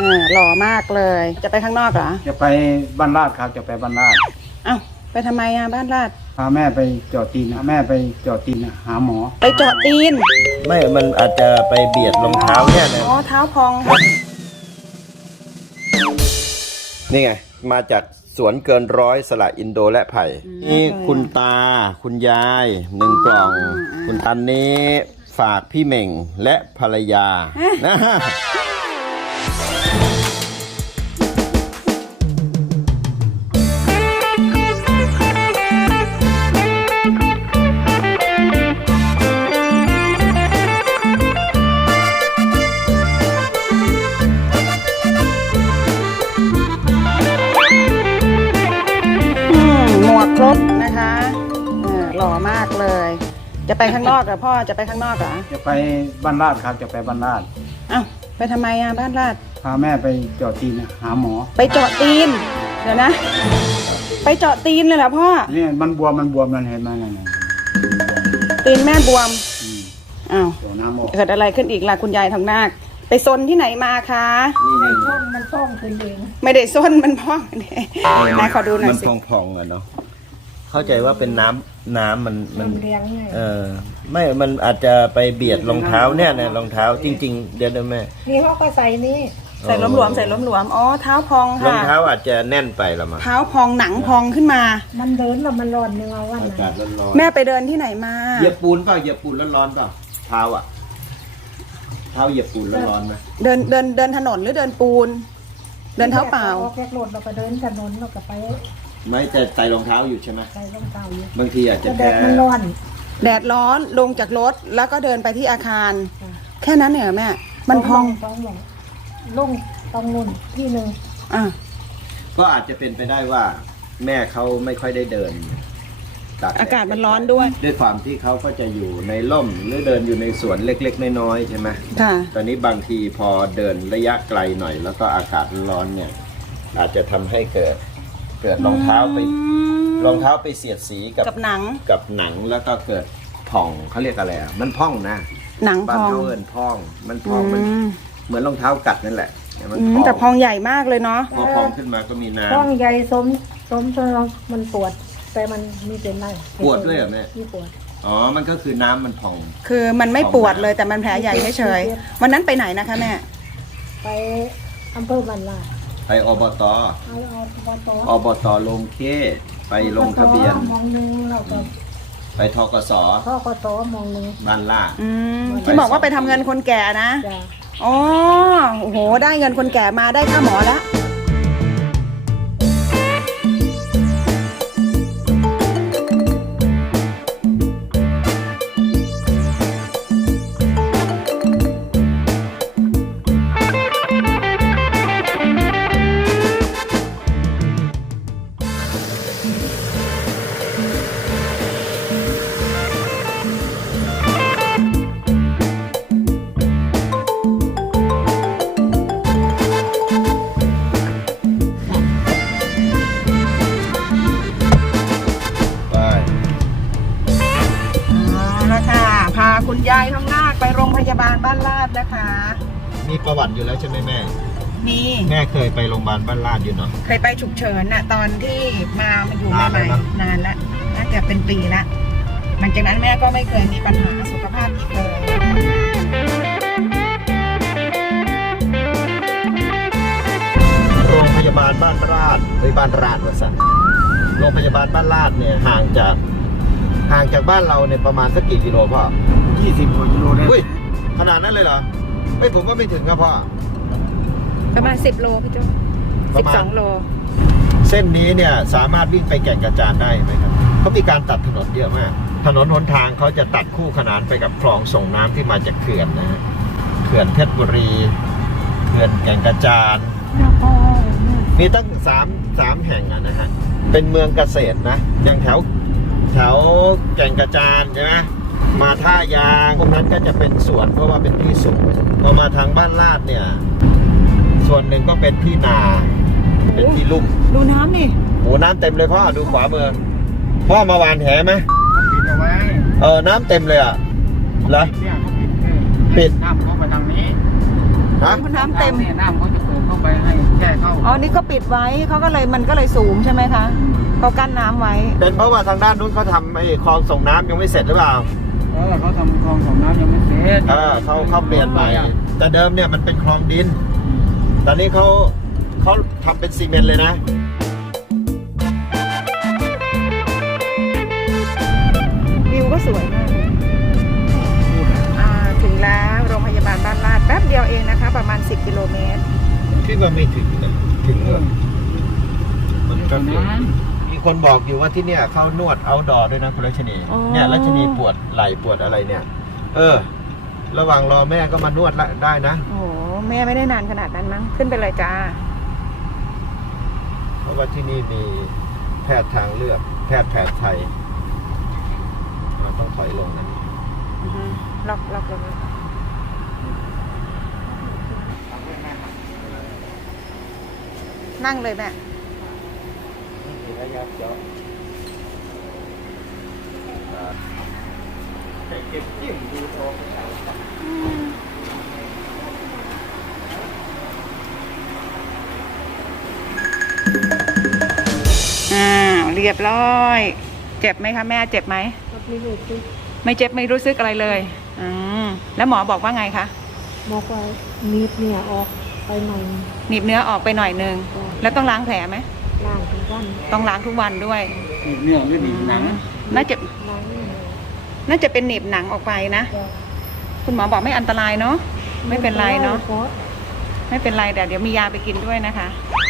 หล่อมากเลยจะไปข้างนอกเหรอจะไปบ้านลาดครับจะไปบ้านลาดเอ้าไปทำไมบ้านลาดพาแม่ไปเจาะตีนแม่ไปเจาะตีนหาหมอไปเจาะตีนไม่มันอาจจะไปเบียดรองเท้าเนี่ยนะอ๋อเท้าพองนี่ไงมาจากสวนเกินร้อยสละอินโดและไผ่นี่คุณตาคุณยาย1 กล่องคุณตันนี้ฝากพี่เหม่งและภรรยานะครบนะคะหล่อมากเลยจะไปข้างนอกเหรอพ่อจะไปข้างนอกเหรอจะไปบ้านลาดครับจะไปบ้านลาดเอ้าไปทำไมบ้านลาดพาแม่ไปเจาะตีนหาหมอไปเจาะตีนเดี๋ยวนะไปเจาะตีนเลยเหรอพ่อนี่มันบวมมันเห็นไหมนั่นตีนแม่บวมอ้าวน้ำออกเกิดอะไรขึ้นอีกล่ะคุณยายทองนาคไปซนที่ไหนมาคะส้นมันพองขึ้นเองไม่ได้ส้นมันพองเนี่ยนายขอดูหน่อยสิมันพองๆอ่ะเนาะเข้าใจว่าเป็นน้ำมันเลี้ยงไงไม่มันอาจจะไปเบียดรองเท้าเนี่ยนะรองเท้าจริงๆเดี๋ยวแม่นี่เขาก็ใส่นี่ใส่หลวมอ๋อเท้าพองค่ะรองเท้าอาจจะแน่นไปละมั้งเท้าพองหนังพองขึ้นมามันเดินแล้วมันร้อนเนื้อวันอากาศร้อนแม่ไปเดินที่ไหนมาเหยียบปูนเปล่าเหยียบปูนร้อนเปล่าเท้าเหยียบปูนร้อนไหมเดินถนนหรือเดินปูนเดินเท้าเปล่าแค่รถเราก็เดินถนนเราก็ไปไม่จะใส่รองเท้าอยู่ใช่ไหมใส่รองเท้าอยู่บางทีอาจจะแดดมันร้อนแดดร้อนลงจากรถแล้วก็เดินไปที่อาคารแค่นั้นเหรอแม่มันพองลงตรงนู้นที่นึงก็อาจจะเป็นไปได้ว่าแม่เขาไม่ค่อยได้เดินอากาศมันร้อนด้วยความที่เขาก็จะอยู่ในร่มหรือเดินอยู่ในสวนเล็กๆน้อยๆใช่ไหมค่ะตอนนี้บางทีพอเดินระยะไกลหน่อยแล้วก็อากาศร้อนเนี่ยอาจจะทำให้เกิดรองเท้าไปเสียดสีกับหนังแล้วก็เกิดผ่องเขาเรียกอะไรมันพองนะหนังพองเอิ้นพองมันพองมันเหมือนรองเท้ากัดนั่นแหละแต่พองใหญ่มากเลยเนาะพอพองขึ้นมาก็มีน้ำพองใหญ่สมมันปวดแต่มันมีเป็นไรปวดด้วยเหรอแม่มีปวดอ๋อมันก็คือน้ำมันพองคือมันไม่ปวดเลยแต่มันแผลใหญ่เฉยวันนั้นไปไหนนะคะแม่ไปอำเภอบ้านลาดไปอบต.ลงเคไปลงทะเบียนไปทกส. มองนึงบ้านลาดที่บอกว่าไปทำเงินคนแก่นะอ๋อโอ้โหได้เงินคนแก่มาได้ค่าหมอแล้วคุณยายทองนาคไปโรงพยาบาลบ้านลาดนะคะมีประวัติอยู่แล้วใช่ไหมแม่มีแม่เคยไปโรงพยาบาลบ้านลาดอยู่เนาะเคยไปฉุกเฉินน่ะตอนที่มาอยู่ใหม่นานแล้วน่าจะเป็นปีละหลังจากนั้นแม่ก็ไม่เคยมีปัญหาสุขภาพอีกเลยโรงพยาบาลบ้านราดบ้านราดวะสันโรงพยาบาลบ้านราดเนี่ยห่างจากบ้านเราเนี่ยประมาณสักกี่กิโลพ่อ 20 กว่ากิโลได้ขนาดนั้นเลยเหรอไม่ผมว่าไม่ถึงครับพ่อประมาณ10 โลพี่โจ้12 โลเส้นนี้เนี่ยสามารถวิ่งไปแก่งกระจานได้ไหมครับเขามีการตัดถนนเยอะมากถนนหนทางเขาจะตัดคู่ขนานไปกับคลองส่งน้ำที่มาจากเขื่อนนะฮะเขื่อนเพชรบุรีเขื่อนแก่งกระจานมีตั้ง3แห่งนะฮะเป็นเมืองเกษตรนะอย่างแถวแก่งกระจานใช่ไหมมาท่ายางพวกนั้นก็จะเป็นสวนเพราะว่าเป็นที่สูงพอมาทางบ้านลาดเนี่ยส่วนหนึ่งก็เป็นที่นาเป็นที่ลุ่มดูน้ำนี่โอ้น้ำเต็มเลยพ่อดูขวามือพ่อมาหวานแหไหมปิดเอาไว้น้ำเต็มเลยอ่ะเหรอปิดน้ำเข้าไปทางนี้น้ำเต็มน้ำเขาจะเปิดเข้าไปให้แค่เข้าอ๋อนี่ก็ปิดไว้เขาก็เลยมันก็เลยสูงใช่ไหมคะเขากั้นน้ำไว้เป็นเพราะว่าทางด้านนู้นเขาทำไอ้คลองส่งน้ำยังไม่เสร็จหรือเปล่าเขาทำคลองส่งน้ำยังไม่เสร็จเขาเปลี่ยนใหม่แต่เดิมเนี่ยมันเป็นคลองดิน ตอนนี้เขาทำเป็นซีเมนต์เลยนะวิวก็สวยมากเลยถึงแล้วโรงพยาบาลบ้านลาดแป๊บเดียวเองนะคะ ประมาณ10 กิโลเมตรพี่ว่าไม่ถึงนะถึงเลยมันก็มีคนบอกอยู่ว่าที่เนี่ยเขานวดเอาดอด้วยนะคุณรัชนีอ๋อเนี่ยรัชนีปวดไหล่ปวดอะไรเนี่ย ระหว่างรอแม่ก็มานวดละได้นะโอ้โหแม่ไม่ได้นานขนาดนั้นมั้งขึ้นไปเลยจ้าเพราะว่าที่นี่มีแพทย์ทางเลือก แพทย์แผนไทยมันต้องถอยลงนะล็อกนั่งเลยแม่เรียบร้อย เจ็บไหมคะแม่เจ็บไหมไม่รู้สึกไม่เจ็บไม่รู้สึกอะไรเลยแล้วหมอบอกว่าไงคะบอกว่ามีดเนี่ยออกไปหน่อยหนีบเนื้อออกไปหน่อยนึงแล้วต้องล้างแผลไหมล่างทุกวันต้องล้างทุกวันด้วยเนื้อไม่ดีหนังน่าจะล้างนี่น่าจะเป็นหนีบหนังออกไปนะ คุณหมอบอกไม่อันตรายเนาะไม่เป็นไรเนาะไม่เป็นไรแต่เดี๋ยวมียาไปกินด้วยนะคะ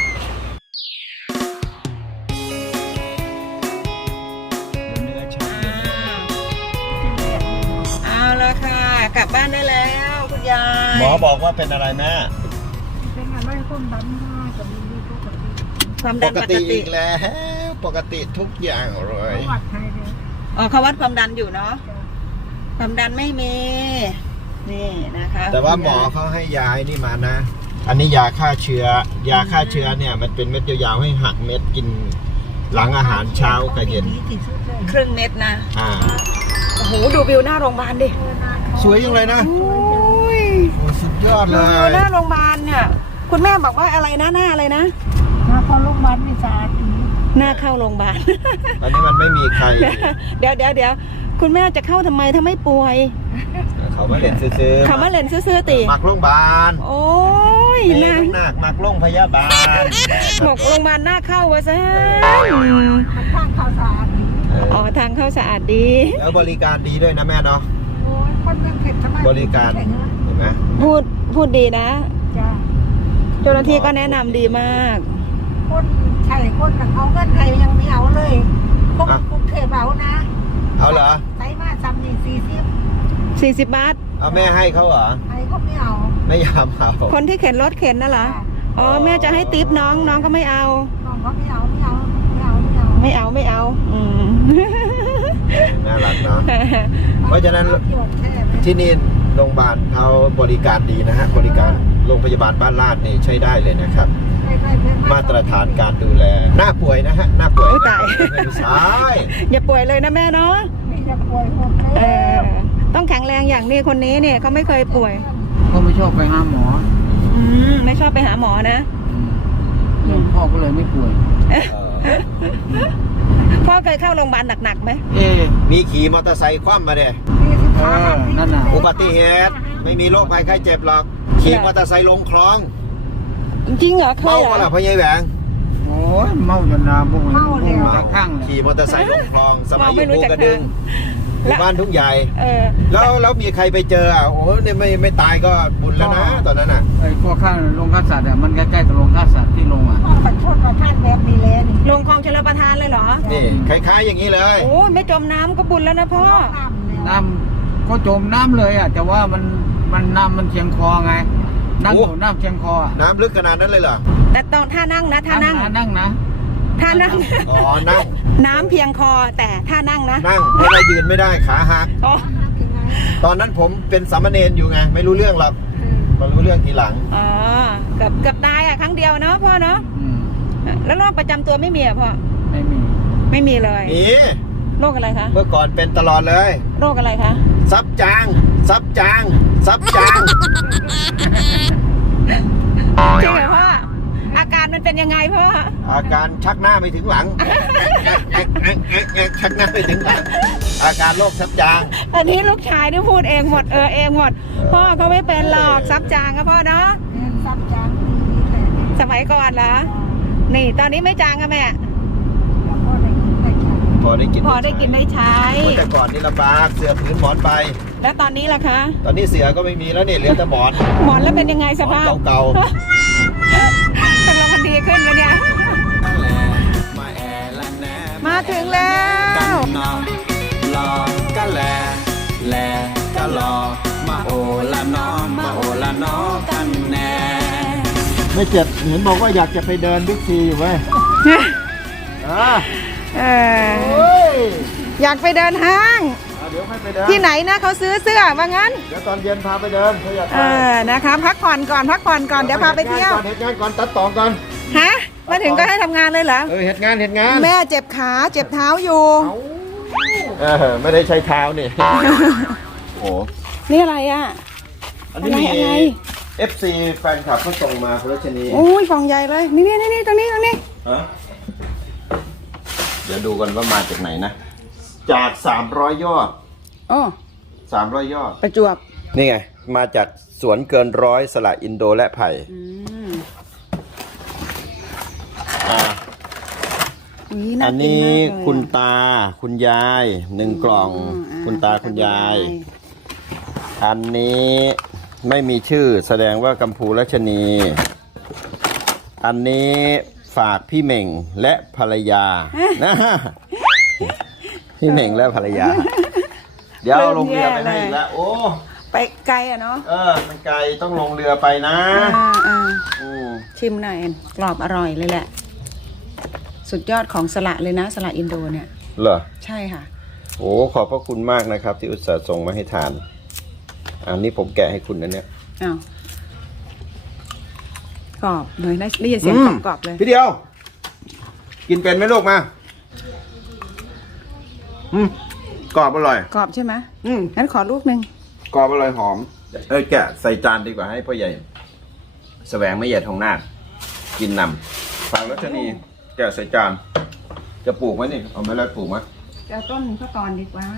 เอาละค่ะกลับบ้านได้แล้วคุณยายหมอบอกว่าเป็นอะไรแม่เป็นอะไรคนดันมากกับมีปกติความปดันกปกติติอีกแล้วปกติทุกอย่างเลยวัดไทยเลยอ๋อเขาวัดความดันอยู่เนาะความดันไม่มีนี่นะคะแต่ว่าหมอเขาให้ยาไอ้นี่มานะ อันนี้ยาฆ่าเชื้อ ยาฆ่าเชื้อเนี่ยมันเป็นเม็ดยาวๆให้หักเม็ดกินหลังอาหารเช้ากับเย็นครึ่งเม็ดนะอ่าโอ้โหดูวิวหน้าโรงพยาบาลดิสวยยังเลยนะโอ้ยโอ้สุดยอดเลดูยหน้าโรงพยาบาลเนี่ยคุณแม่บอกว่าอะไรนะหน้าอะไรนะมาพอลูกมันมีสาดีหน้าเข้าโรงพยาบาลตอนนี้มันไม่มีใครเดี๋ยวคุณแม่จะเข้าทำไมถ้าไม่ป่วยเขามาเล่นซื้อๆเขามาเล่นซื่อๆติหมักโรงพยาบาลโอ้ยนี่นะลูกหนักหมักโรงพยาบาลบอกโรงพยาบาลหน้าเข้าวะซะมันข้างข่าวสารดีอ๋อทางเข้าสะอาดดีแล้วบริการดีด้วยนะแม่เนาะโอ้ยคนยังเข็ดทำไมบริการเห็นไหมพูดดีนะจ้าเจ้าหน้าที่ก็แนะนำดีมากคนใช่คนเอาเงินไทยยังไม่เอาเลยพวกกรุงเทพเอานะเอาเหรอใส่มาซ้ำนี่40 40 บาทเอาแม่ให้เขาเหรอไทยก็ไม่เอาไม่ยอมเอาคนที่เข็นรถเข็นน่ะเหรอ อ๋อแม่จะให้ติปน้องน้องก็ไม่เอาน้องก็ไม่เอาไม่เอาอืมน่ารักเนาะ เพราะฉะนั้น ที่นี่โรงพยาบาลเขาบริการดีนะฮะ บริการโรงพยาบาลบ้านลาดนี่ใช้ได้เลยนะครับ มาตรฐานการดูแลหน้าป่วยนะฮะหน้าป่วยโอ้ยตายไม่ใช่อย่าป่วยเลยนะแม่เนาะไม่จะป่วยหมดเลเอย อต้องแข็งแรงอย่างนี้คนนี้เนี่ยเขาไม่เคยป่วยก็ไม่ชอบไปหาหมอไม่ชอบไปหาหมอนะพ่อก็เลยไม่ป่วยพ่อเคยเข้าโรงพยาบาลหนักๆไหมมีขี่มอเตอร์ไซค์คว่ำมาเด้นั่นน่ะอุบัติเหตุไม่มีโรคภัยไข้เจ็บหรอกขี่มอเตอร์ไซค์ลงคลองจริงเหรอเคเมายเหรก็อล่ะพ่อใหญ่แหวงโอ้ยเมาจนนาบุ้งจากข้างขี่มอเตอร์ไซค์ลงคลอง สมัยอยู่ภูกระดึงอยู่บ้านทุ่งใหญ่ แล้วมีใครไปเจอโอ้เนี่ยไม่ตายก็บุญแล้วนะตอนนั้นอ่ะไอ้พวกข้างโรงฆ่าสัตว์อ่ะมันใกล้ๆกับโรงฆ่าสัตว์ที่ลงอ่ะปัดชนกับท่านแบบนี้เลยนี่ลงคลองชลประทานเลยเหรอนี่คล้ายๆอย่างนี้เลยโอ้ไม่จมน้ำก็บุญแล้วนะพ่อน้ำก็จมน้ำเลยอ่ะแต่ว่ามันน้ำมันเชียงคอไงนั่งอยู่น้ำเชียงคอน้ำลึกขนาดนั้นเลยเหรอแต่ตอนท่านั่งนะท่านั่งนั่งนะท่านั่งอ๋อนั่งน้ำเพียงคอแต่ท่านั่งนะนั่งไม่ได้ยืนไม่ได้ขาหักอ๋อตอนนั้นผมเป็นสามเณรอยู่ไงไม่รู้เรื่องหรอกมารู้เรื่องทีหลังอ๋อเกือบตายอ่ะครั้งเดียวเนาะพ่อเนาะแล้วโรคประจำตัวไม่มีอ่ะพ่อไม่มีไม่มีเลยนี่โรคอะไรคะเมื่อก่อนเป็นตลอดเลยโรคอะไรคะซับจางซับจางซับจางจริงเหรอพ่อเป็นยังไงพ่ออาการชักหน้าไม่ถึงหลังชักหน้าไม่ถึงหลัง อาการโรคซับจางอันนี้ลูกชายที่พูดเองหมดเองหมด พ่อเขาไม่เป็นหรอกซับจางก็พ่อเนาะเรียนซับจางปีนี้แหละสมัยก่อนเหรอนี่ตอนนี้ไม่จางอะแม่แล้วก็ได้กินได้ใช้พอได้กินพอได้กินได้ใช้แต่ก่อนนี่ลำบากเสือผืนหมอนไปแล้วตอนนี้ล่ะคะตอนนี้เสือก็ไม่มีแล้วนี่เหลือแต่หมอนหมอนแล้วเป็นยังไงสหมอนภาพเก่าตกลงมันดีขึ้นไหมเนี่ย มาถึงแล้วรอก็แลก็รอมาโอละนอมาโอละนอกันแน่ๆไม่เจ็บเห็นบอกว่าอยากจะไปเดินบิ๊กซีอยู่เว้ยอ่าเอออยากไปเดินห้างเดี๋ยวให้ไปเดินที่ไหนนะเขาซื้อเสื้อว่างั้นเดี๋ยวตอนเย็นพาไปเดินเขาอยากเอไปอนะคะพักผ่อนก่อนเดี๋ยวพาไปเที่ยวเหตุงานก่อนตัดต่อก่อนฮะมาถึงก็ให้ทำงานเลยเหรอเหตุงานแม่เจ็บขาเจ็บเท้าอยู่ไม่ได้ใช้เท้านี่ โอ้นี่อะไรอ่ะอันนี้มีอะไร FC แฟนคลับเขาส่งมาคุณรัชนีโอ้ยฟองใหญ่เลยนี่ตรงนี้ฮะเดี๋ยวดูกันว่ามาจากไหนนะ จาก 300 ยอดโอ้ 300 ยอดประจวบนี่ไง มาจากสวนเกินร้อยสละอินโดและไผ่ อ่าน่าอันกินี้มากเลยคุณตาคุณยาย1 กล่อง คุณตาคุณยาย อันนี้ไม่มีชื่อแสดงว่ากัมพูรัชนี อันนี้ฝากพี่เหม่งและภรรยานะพี่เหม่งและภรรยา เดี๋ยวเอาลงเรือไปให้อีกแล้ว โอ้ไปไกลอ่ะเนาะมันไกลต้องลงเรือไปนะอ่าอืมชิมหน่อยกรอบอร่อยเลยแหละ สุดยอดของสละเลยนะสละอินโดเนี่ยเหรอใช่ค่ะโอ้ขอบพระคุณมากนะครับ ที่อุตส่าห์ส่งมาให้ทาน อันนี้ผมแกะให้คุณนะเนี่ยอ้าวกรอบเลยได้ยินเสียงกรอบๆเลยพี่เดียว กินเป็นไหมลูกมา กรอบอร่อยกรอบใช่ไหมอืมงั้นขอลูกหนึ่งกรอบอร่อยหอม แกะใส่จานดีกว่าให้พ่อใหญ่ แสวงไม่ใหญ่ทองนาคกินนำฟังรัชนีแกะใส่จาน จะปลูกไหมนี่ เอาไม้ไล่ปลูกไหมจะต้นข้าวตอนดีกว่า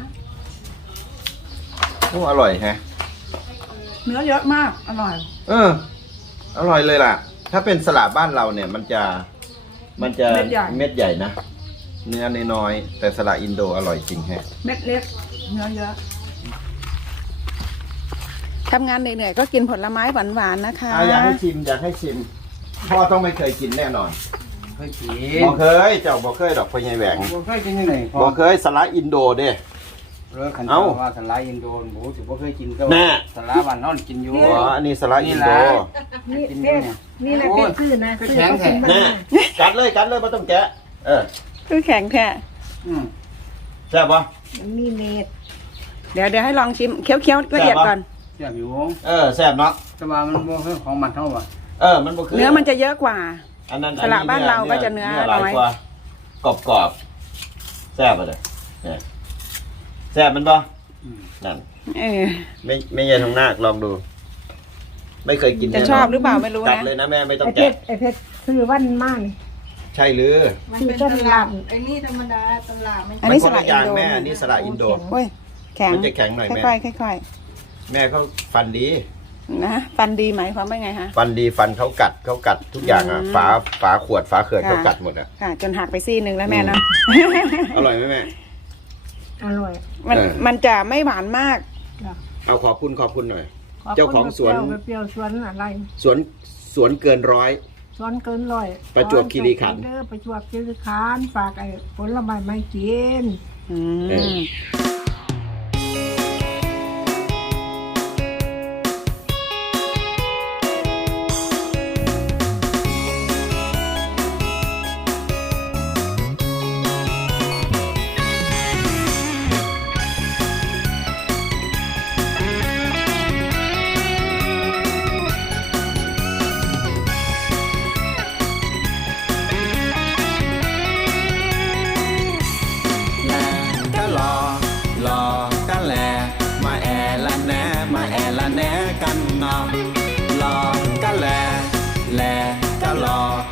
โอ้อร่อยแฮะเนื้อเยอะมาก อร่อยอร่อยเลยล่ะ ถ้าเป็นสลัดบ้านเราเนี่ย มันจะเม็ดใหญ่เม็ดใหญ่นะ เนื้อน้อยๆแต่สลัดอินโดอร่อยจริงแฮะเม็ดเล็ก เนื้อเยอะทำงานเหนื่อยๆก็กินผลไม้หวานๆนะคะอยากให้ชิม พ่อต้องไม่เคยกินแน่นอนเคยกินบอกเคยเจ้าบอกเคยดอกพญายแหวงบ่เคยกินยังไงพอบอกเคยสลัดอินโดเด้เลิกขันเอ้าว่าสลายอินโดนโหถือว่าเคยกินก็แน่สลาบ้านนอนกินอยู่อ๋ออันนี้สลัดอินโดนี่กินเพอยู่ชรเนี่ยนี่แหละเพชรซื้อนะโอ้ยซื้อแข็งเขากินแท้มาแน่กัดเลยไม่ต้องแกะคือแข็งแท้อืมแซ่บปะมันมีเม็ดเดี๋ยวให้ลองชิมเคี้ยวๆละเอียดก่อนแซ่บอยู่แซ่บเนาะแต่ว่ามันบ่คือของมันเท่าว่ะมันบ่คือเนื้อมันจะเยอะกว่าอันนั้นสลัดบ้านเราก็จะเนื้อหลายน้อยกว่ากรอบๆแซ่บไปเลยเนี่ยแซ่บมันปะนั่น ไม่ใช่ทองนาคลองดู ไม่เคยกินจะแน่นนชอบหรือเปล่าไม่รู้กัดนะเลยนะแม่ไม่ต้องไอ้เพแกะชรไอ้เพชรซื้อวันมากนี่ใช่หรือซื้อต้นลไอ้นี่ธรรมดาตลาดไม่อันนี้มัสคละละอินโดแม่อันนี้สละอินโดโอ้ยแข็งมันจะแข็งหน่อยแม่ค่อยแม่เขาฟันดีๆนะฟันดีไหมความว่าไงคะฟันดีฟันเขากัดทุกอย่างอ่ะอืมฝาขวดฝาเขื่อนค่ะเขากัดหมดอ่ะค่ะ จนหักไปซี่หนึ่งแล้วแม่เนาะอร่อยไหมแม่อร่อยมันจะไม่หวานมากเอาขอบคุณหน่อย เจ้าของสวนเปรี้ยวๆสวนอะไรสวนเกินร้อยสวนเกินร้อยประจวบคีรีขันธ์เด้อประจวบคีรีขันธ์ฝากไอ้ผลไม้ไม่กินอืเอมอก็รอก็แลมาแอละแหนมาแอละแหนกันเนาะรอก็แลก็รอ